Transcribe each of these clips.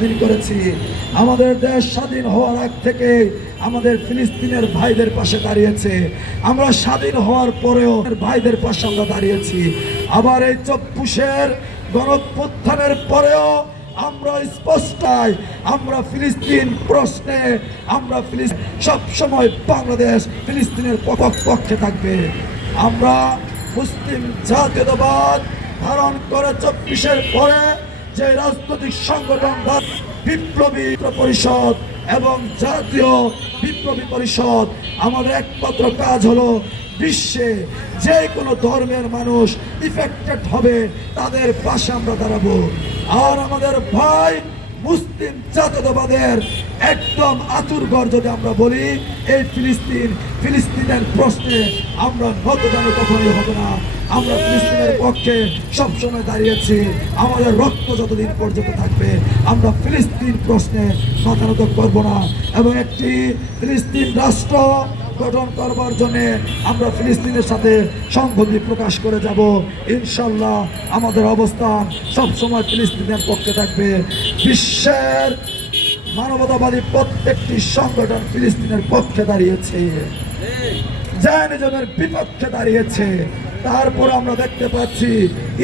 স্বাধীন করেছি। আমাদের দেশ স্বাধীন হওয়ার আগ থেকে আমাদের ফিলিস্তিনের ভাইদের পাশে দাঁড়িয়েছে। আমরা স্বাধীন হওয়ার পরেও ভাইদের পাশে আমরা দাঁড়িয়েছি। আবার এই 24-এর গণঅভ্যুত্থানের পরেও আমরা স্পষ্টই আমরা ফিলিস্তিন প্রশ্নে আমরা সব সময় বাংলাদেশ ফিলিস্তিনের পক্ষে থাকবে। আমরা মুসলিম জাতীয়তাবাদ ধারণ করে 24-এর পরে যে রাজনৈতিক সংগঠন বিপ্লবী পরিষদ এবং জাতীয় বিপ্লবী পরিষদ, আমাদের একমাত্র কাজ হলো বিশ্বে যে কোনো ধর্মের মানুষ ইফেক্টেড হবে তাদের পাশে আমরা দাঁড়াবো। আর আমাদের ভাই মুসলিম জাতীয়তাবাদের একদম আতুরঘর যদি আমরা বলি, এই ফিলিস্তিনের প্রশ্নে আমরা নতজানু কখনোই হবে না। আমরা ফিলিস্তিনের পক্ষে সবসময় দাঁড়িয়েছি। আমাদের রক্ত যতদিন পর্যন্ত থাকবে আমরা ফিলিস্তিন প্রশ্নে মাথানত করব না, এবং একটি ফিলিস্তিন রাষ্ট্র গঠন করবার জন্য আমরা ফিলিস্তিনের সাথে সংহতি প্রকাশ করে যাব। ইনশাল্লাহ আমাদের অবস্থান সবসময় ফিলিস্তিনের পক্ষে থাকবে। বিশ্বের মানবতাবাদী প্রত্যেকটি সংগঠন ফিলিস্তিনের পক্ষে দাঁড়িয়েছে, জায়নিজমের বিপক্ষে দাঁড়িয়েছে। তারপর আমরা দেখতে পাচ্ছি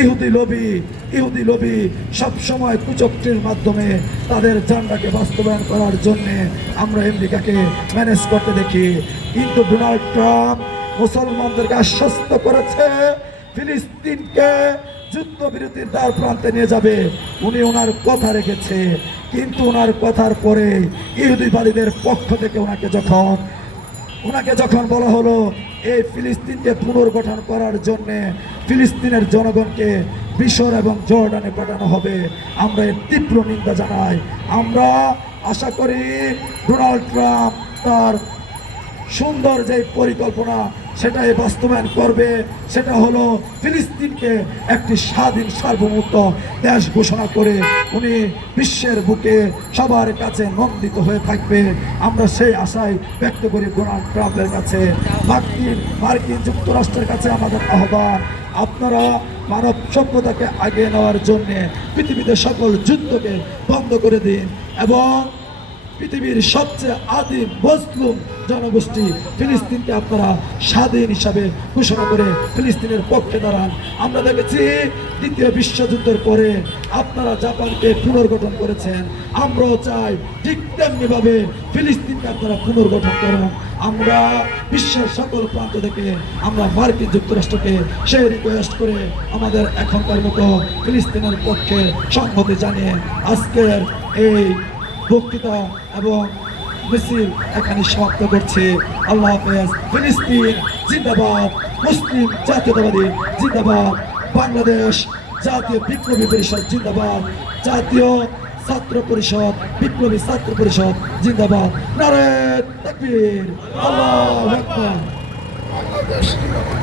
ইহুদি লবি সবসময় কুচক্রির মাধ্যমে তাদের জান্ডাকে বাস্তবায়ন করার জন্য আমরা আমেরিকাকে ম্যানেজ করতে দেখি। কিন্তু ডোনাল্ড ট্রাম্প মুসলমানদেরকে আশ্বস্ত করেছে ফিলিস্তিনকে যুদ্ধবিরতির দ্বার প্রান্তে নিয়ে যাবে। উনি ওনার কথা রেখেছে, কিন্তু ওনার কথার পরে ইহুদিবাদীদের পক্ষ থেকে ওনাকে যখন বলা হলো এই ফিলিস্তিনকে পুনর্গঠন করার জন্য ফিলিস্তিনের জনগণকে মিশর এবং জর্ডানে পাঠানো হবে, আমরা এর তীব্র নিন্দা জানাই। আমরা আশা করি ডোনাল্ড ট্রাম্প তার সুন্দর যে পরিকল্পনা সেটাই বাস্তবায়ন করবে। সেটা হলো ফিলিস্তিনকে একটি স্বাধীন সার্বভৌমত্ব দেশ ঘোষণা করে উনি বিশ্বের বুকে সবার কাছে নন্দিত হয়ে থাকবে। আমরা সেই আশাই ব্যক্ত করি ডোনাল্ড ট্রাম্পের কাছে। মার্কিন যুক্তরাষ্ট্রের কাছে আমাদের আহ্বান, আপনারা মানব সভ্যতাকে আগিয়ে নেওয়ার জন্য পৃথিবীতে সকল যুদ্ধকে বন্ধ করে দিন এবং পৃথিবীর সবচেয়ে আদিম মুসলিম জনগোষ্ঠী ফিলিস্তিনকে আপনারা স্বাধীন হিসাবে ঘোষণা করে ফিলিস্তিনের পক্ষে দাঁড়ান। আমরা দেখেছি দ্বিতীয় বিশ্বযুদ্ধের পরে আপনারা জাপানকে পুনর্গঠন করেছেন, আমরাও চাই ঠিক তেমনিভাবে ফিলিস্তিনকে আপনারা পুনর্গঠন করুন। আমরা বিশ্বের সকল প্রান্ত থেকে আমরা মার্কিন যুক্তরাষ্ট্রকে সেই রিকোয়েস্ট করে আমাদের এখনকার মতো ফিলিস্তিনের পক্ষে সংহতি জানিয়ে আজকের এই বক্তৃতা এবং মিছিল এখানে সমাপ্ত করছে। আল্লাহ হাফেজ। ফিলিস্তিন জিন্দাবাদ, মুসলিম জাতীয়তাবাদী জিন্দাবাদ, বাংলাদেশ জাতীয় বিপ্লবী পরিষদ জিন্দাবাদ, জাতীয় ছাত্র পরিষদ বিপ্লবী ছাত্র পরিষদ জিন্দাবাদ। নারে তাকবীর, আল্লাহু আকবার। বাংলাদেশ জিন্দাবাদ।